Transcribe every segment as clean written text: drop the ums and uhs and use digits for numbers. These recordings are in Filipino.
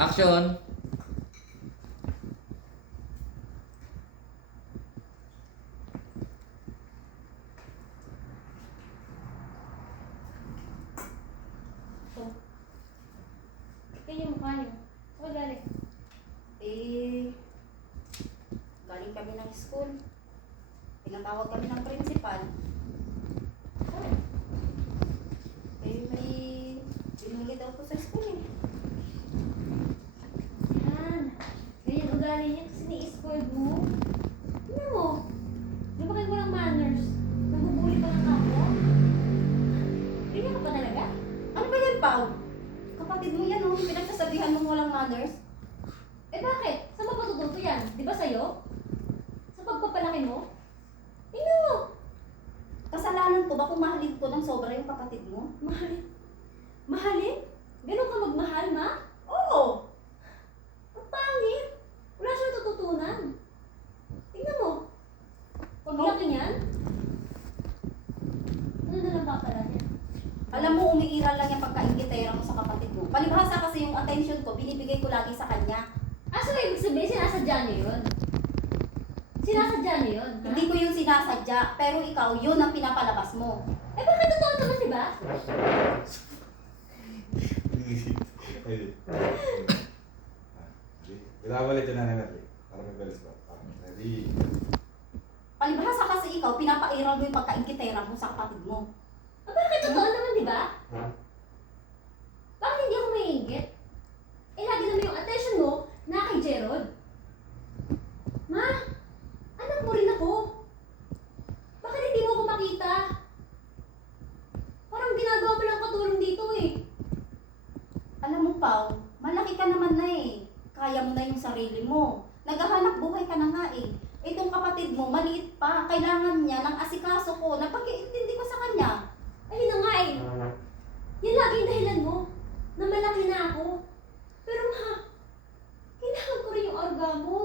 Action! Oh. Kaya yung mukha niyo. Saan galing? Galing kami ng school. Pinatawag kami ng principal. Saan? May binuli daw po sa school eh. Yan. Ganyan ugali niya kasi ni-spoiled mo. Tingnan mo. Di ba kayo walang manners? Nabubuli pa ng kapwa? Ganyan ka pa talaga? Ano ba yan, Pao? Kapatid mo yan, oh. Pinagsasabihan mo walang manners. Eh bakit? Saan ba matututo yan? Di ba sa'yo? Sa pagpapalaki mo? Tingnan mo. Kasalanan ko ba kung mahalin ko ng sobra yung kapatid mo? Mahalin? Mahalin? Ganun ka magmahal, ma? Oo! Ang pangit. Wala siya natututunan. Tingnan mo. Paglaki niyan, ano na lang papala niya? Alam mo, umiiral lang yung pagkaingitera mo sa kapatid mo. Palibhasa kasi yung attention ko, binibigay ko lagi sa kanya. So ibig sabihin, sinasadya niyo yun? Sinasadya niyo yun? Ha? Hindi ko yung sinasadya, pero ikaw, yun ang pinapalabas mo. Eh bakit totoo naman, di ba? Binabalik yun na natin. Para may balis ba? Ready? Palibhasa kasi ikaw, pinapairal mo yung pagkaingitera mo sa kapatid mo. Bakit totoo naman, di ba? Bakit hindi ako maiingit? Eh lagi naman yung attention mo na kay Gerald. Ma, anak mo rin ako. Bakit hindi mo ako makita? Parang ginagawa mo lang katulong dito eh. Alam mo, Pao, malaki ka naman na eh. Kaya mo na yung sarili mo. Naghahanap buhay ka na nga eh. Itong kapatid mo, maliit pa. Kailangan niya ng asikaso ko na pag-iintindi ko sa kanya. Ayun na nga eh. Yan lagi yung dahilan mo. Na malaki na ako. Pero ma, kailangan ko rin yung orga mo.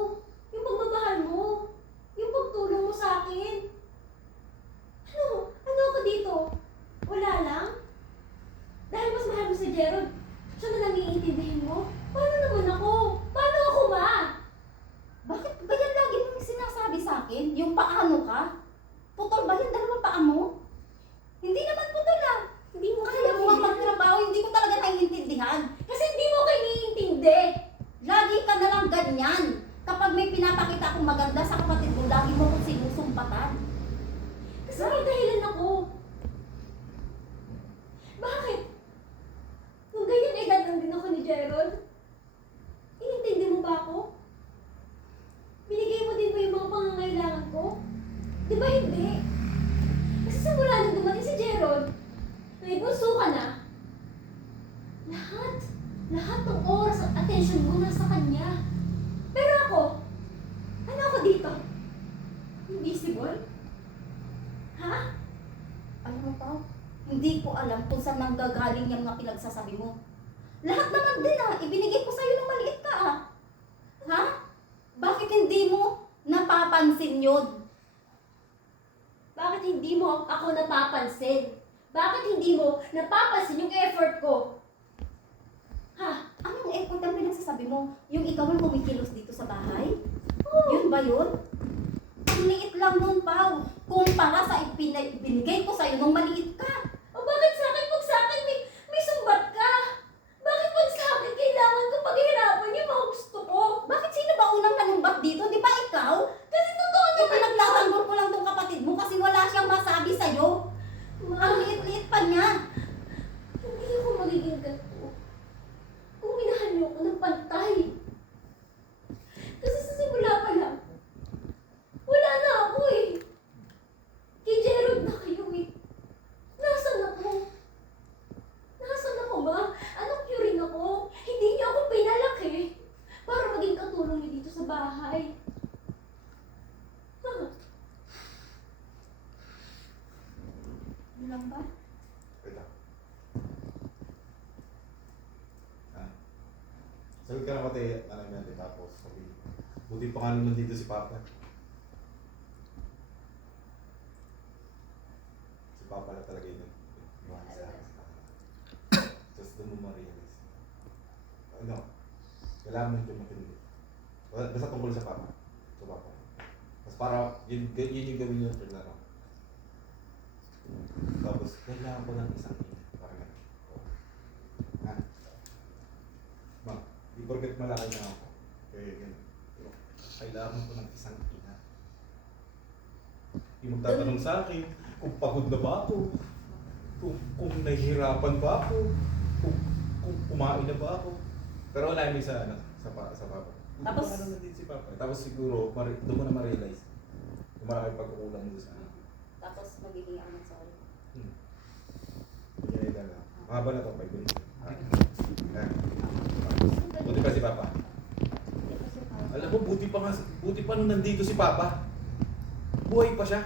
Yung pagmamahal mo. Yung pagtulong mo sa akin. Ano? Ano ako dito? Wala lang? Dahil mas mahal mo si Gerald, siya na lang iintindihin mo? Paano naman ako? Paano ako, ma? Bakit ba yan lagi mong sinasabi sa akin? Yung paano ka? Putol ba yung dalawang paa mo? Hindi naman putol ah. Hindi mo Kaya mo nga magtrabaho, hindi ko talaga naiintindihan. Kasi hindi mo kayo iniintindi. Lagi ka na lang ganyan. Kapag may pinapakita akong maganda sa kapatid mo, lagi mo kong sinusumpatan. Kasi may dahilan ako. Bakit? Nung ganyan edad lang din ako ni Gerald, inintindi mo ba ako? Binigay mo din ba yung mga pangangailangan ko? Di ba hindi? Kasi simula nung dumating si Gerald, may bunso ka na, lahat ng oras at attention mo nasa kanya. Pero ako, ano ako dito? Invisible? Ha? Alam mo pa, hindi ko alam kung saan nanggagaling yung mga pinagsasabi mo. Lahat naman din ah, ibinigay ko sa'yo nung maliit ka ah. Ha? Bakit hindi mo napapansin yun? Bakit hindi mo ako napapansin? Bakit hindi mo napapansin yung effort ko? Ha? Anong effort ang pinagsasabi mo? Yung ikaw ang kumikilos dito sa bahay? Oo. Yun ba yun? Ang liit lang nun, Pao. Kumpara sa ibinigay ko sa'yo nung maliit ka. O bakit sa akin? Pag sa akin may sumbat ka? Bakit pag sa akin kailangan ko paghihirapan yung mga gusto ko? Bakit sino ba unang tanumbat dito? Di ba ikaw? Kasi totoo naman Ipinagtatanggol ko lang tong kapatid mo kasi wala siyang masabi sa'yo. Ma, Ang liit-liit pa niya. hindi ako magiging ganito. Kung minahal niyo ako ng pantay. Kasi sa simula pa lang, wala na ako eh. Kay Gerald na kayo eh. Nasaan ako? Nasaan ako ba? Anong curing ako? Hindi niyo ako pinalaki para maging katulong niyo dito sa bahay. Ha? Yun lang ba? Wait lang. Sagot ka na pati, ano natin, tapos sabi. Buti pa nga naman dito si Papa. Si Papa na talaga yun. Yung sa akin. Just doon mo ma-realize. Ano? Kailangan mo yung matindi. Basta tungkol sa papa. Sa papa. Tapos para, yun yung gawin yung turn na. Tapos, kailangan ko ng isang ina. Parang ganun. Ha? Ma, di porket malaki na ako. Kaya ganun. Pero, kailangan ko ng isang ina. Hindi magtatanong sa akin kung pagod na ba ako, kung nahihirapan ba ako, kung kumain na ba ako. Pero wala yung sa papa. Tapos, ano na din si papa. Tapos siguro, doon mo na ma-realize. Kung malaki pagkukulang mo sa ano. Tapos magiging ang sorry. Hindi na lang. Mahaba na ito, 5 minutes. Buti pa si papa. Alam mo, buti pa nung nandito si papa. Buhay pa siya.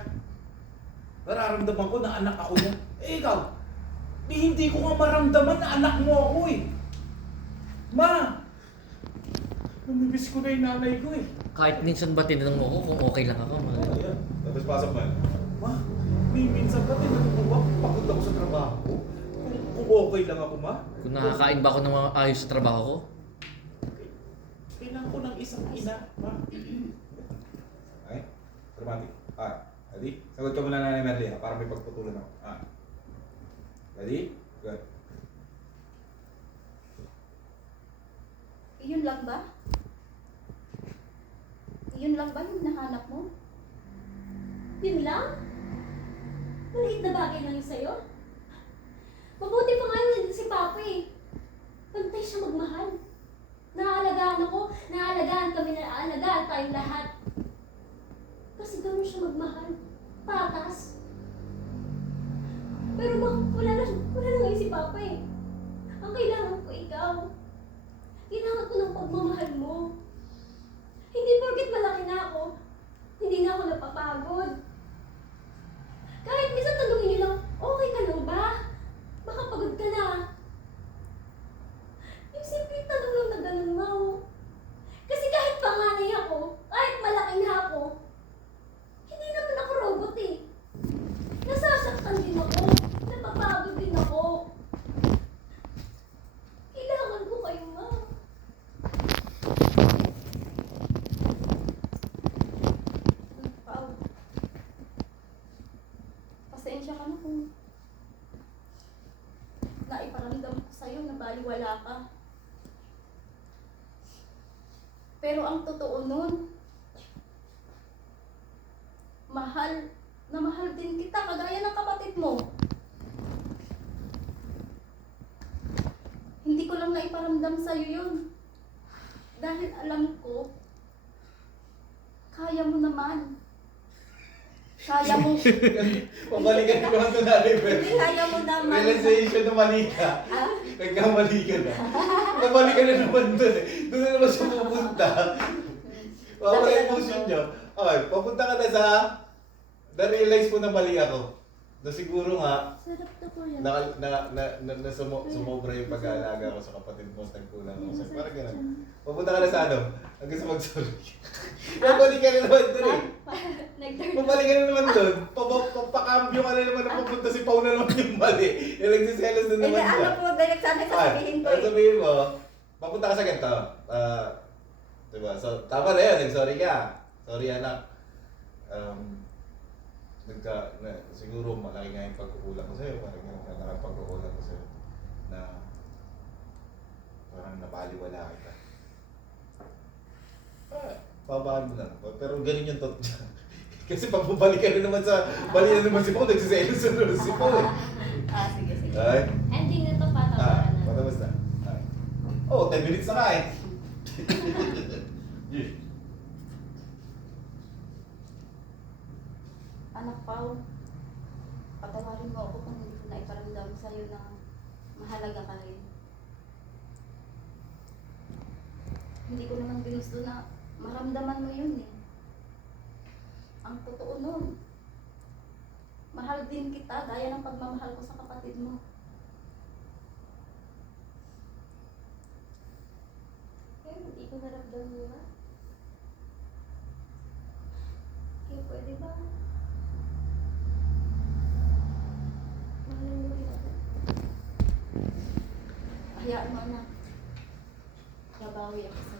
Nararamdaman ko na anak ako niya. Eh ikaw, hindi ko nga maramdaman na anak mo ako eh. Ma! Namimiss ko na yung nanay ko eh. Kahit minsan ba tinanong mo ko kung okay lang ako? Ayan. Tapos pasok mo. Ma, minsan ba tinanong mo ba pagod ako sa trabaho ko? Kung okay lang ako, ma? Kung nakakain ba ako ng mga ayos sa trabaho ko? Kailangan ko ng isang ina, ma. Okay? Dramatic. Ready? Sagot ka muna na Merly para may pagputulan ako. Ready? Good. Iyon lang ba? Iyon lang ba yung nahanap mo? Yun lang? Maliit na bagay lang yun sa'yo? Mabuti pa nga yun si Papa eh. Pantay siya magmahal. Naaalagaan ako, naaalagaan kami, naaalagaan tayong lahat. Kasi gano'n siya magmahal. Patas. Pero wala na ngayon si Papa eh. Ang kailangan ko ikaw. Kailangan ko ng pagmamahal mo. Hindi porket malaki na ako, hindi na ako napapagod. Kahit minsan tanungin niyo lang, okay ka lang ba? Baka pagod ka na. Yung simple tanong lang na ganun mo. Kasi kahit panganay ako, kahit malaki na ako, hindi naman ako robot eh. Nasasaktan din ako, napapagod din ako. Kailangan ko kayo, ma. Pao. Pasensya ka na kung naiparamdam ko sa'yo na baliwala ka. Pero ang totoo nun, mahal din kita kagaya ng kapatid mo. Hindi ko lang naiparamdam sa'yo yun. Dahil alam ko, kaya mo naman. Kaya mo. Pabalikan ko lang ito na Hindi, kaya mo naman. realization na mali ka. Nagkamali ka na. Nabalik ka na naman doon eh. Doon na naman siya pupunta. Wala yung emotion niyo. Okay, papunta ka na sa... Na-realize ko na mali ako. Na siguro nga, Sarap to ko yan. sumobra yung pag-aalaga ko sa kapatid mo, nagkulang ako sa'yo. Parang gano'n. Papunta ka na sa ano, hanggang sa mag-sorry. Pabalik ka na naman doon eh. Pabalik ka na naman doon. Papakambyo ka na naman na pupunta si Pao na naman yung mali. Yung nagsiselos na naman siya. Ano po, direct sana sasabihin ko Ano eh. sabihin mo, papunta ka sa ganito. Diba? So, tama na yun, nag-sorry ka. Sorry anak. Siguro malaki nga yung pagkukulang ko sa'yo, parang nga ang pagkukulang ko sa'yo na parang nabaliwala kita. Babaan mo lang. Pero ganun yung tot dyan. Kasi pag bumalik ka rin naman sa bali na naman si Pao, nagsiselos na naman si Pao eh. Sige. Ay? Ending na to, patawaran na. Patapos na. Ay. Oh, 10 minutes na ka eh. Anak Pao, patawarin mo ako kung hindi ko na iparamdam sa'yo na mahalaga ka rin. Hindi ko naman ginusto na maramdaman mo yun eh. Ang totoo nun, mahal din kita gaya ng pagmamahal ko sa kapatid mo. Kaya hindi ko naramdam mo na. Kaya pwede ba? Mahalin mo rin ako. Hayaan mo anak. Nabawi ako sa'yo.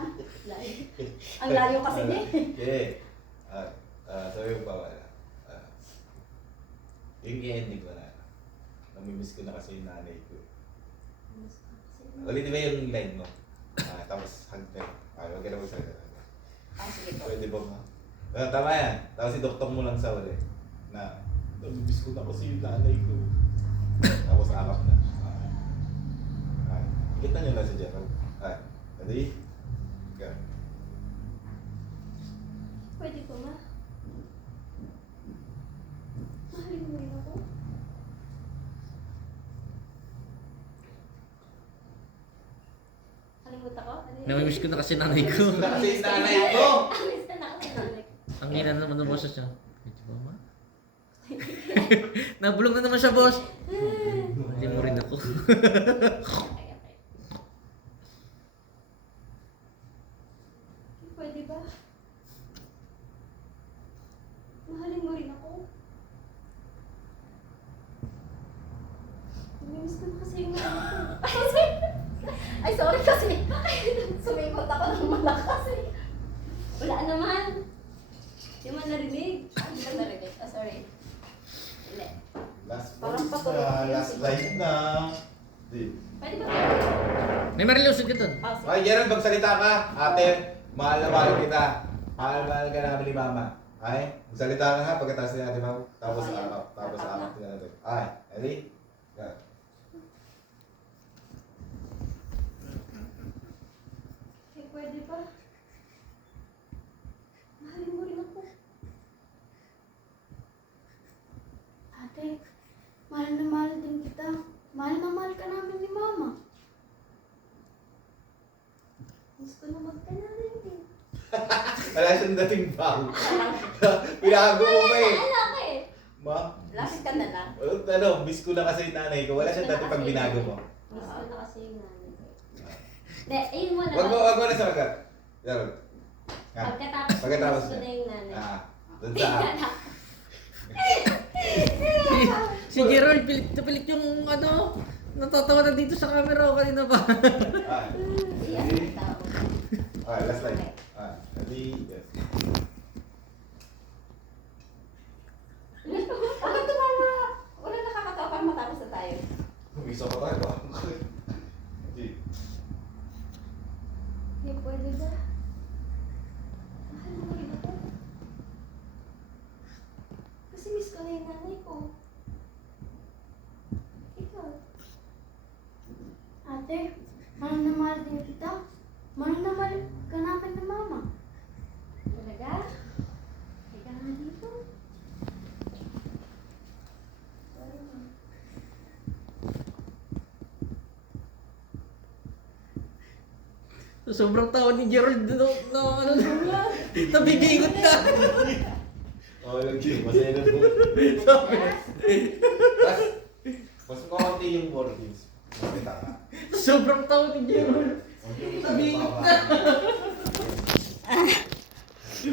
Ha? Layo. Ang layo kasi niya eh. Okay. Sabi ko pa wala. Yung ending ko na. Namimiss ko na kasi yung nanay ko. Ulitin mo yung line mo. Tapos hug tayo. Huwag ka na magsalita. Sige po. Pwede ba ma? Tama yan. Tapos idoktor mo lang sa uli. Na, namimiss ko na kasi yung nanay ko. Tapos akap na. Ikita nyo na si Gerald. Ready? Go. Pwede ko ma. Mahalin mo rin ako. Kalimut ako? Namimiss ko na kasi nanay ko. Na kasi yung nanay ko! Alis na ako sa nanay. Ang ina naman ng boses niya. Pwede ba ma? Nabulong na naman siya, boss. Hindi mo rin ako. Okay. Pwede ba? Mahalin mo rin ako. Namimiss ko na kasi yung nanay ko. Ay, sorry kasi. Sumikot ako ng malakas eh. Wala naman. Di mo narinig. Hindi ka narinig. Sorry. Hindi. Last Parang voice patulog na, yun last si line na. Di. Pwede ba? May marilusod ka dun. Sige. Okay, Gerald, magsalita ka. Ate, mahal na mahal kita. Mahal ka namin ni Mama. Okay? Magsalita ka ha pagkatapos ni Ate Ma'am. Tapos Okay. akap. Tapos Akap na. akap na natin. Okay, ready? Go. Pwede ba? Mahalin mo rin ako. Ate, mahal na mahal din kita. Mahal na mahal ka namin ni Mama. Gusto ko na magkanalan din. Wala siyang dating bang. Pinago mo pa eh. Ano ako eh? Ma? Lapit ka na lang. Miss ko na kasi yung nanay ko. Wala siyang dating pag binago mo. Gusto ko na kasi yung nanay ko. Hindi, ayun muna. Wag mo na sa magat. Gerald. Ha? Pagkatapos gusto ko na yung nanay. Doon sa Si Gerald, pilit na pilit yung ano. Natatawa na dito sa camera ko kanina pa. Iyan ang tao. Okay, last line. Ready? Yes. Bakit tumama? Wala nakakatawa para matapos na tayo. Umisa pa tayo ba? Hindi. Hindi, pwede ba? Mahal mo rin ako. Kasi miss ko na yung nanay ko. Ikaw. Ate, mahal na mahal din kita. Mahal na mahal ka namin ni Mama. Talaga? Ika nga dito. Sorry, ma. Sobrang tawa ni Gerald no, ano na. Nabibigot na. Okay, masaya na po. Sabi. Mas konti yung wordings. Mas kita ka. Sobrang tawa ni Gerald. Nabibigot na.